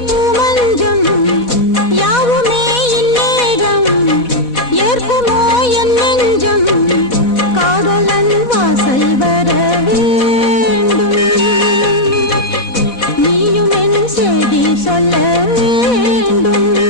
பூமஞ்சம் யாவுமே இந்நேரம் ஏற்குமோ என் நெஞ்சம் காதலன் வாசல் வர வேண்டும் நீயும் என் செய்தி சொல்ல வேண்டும்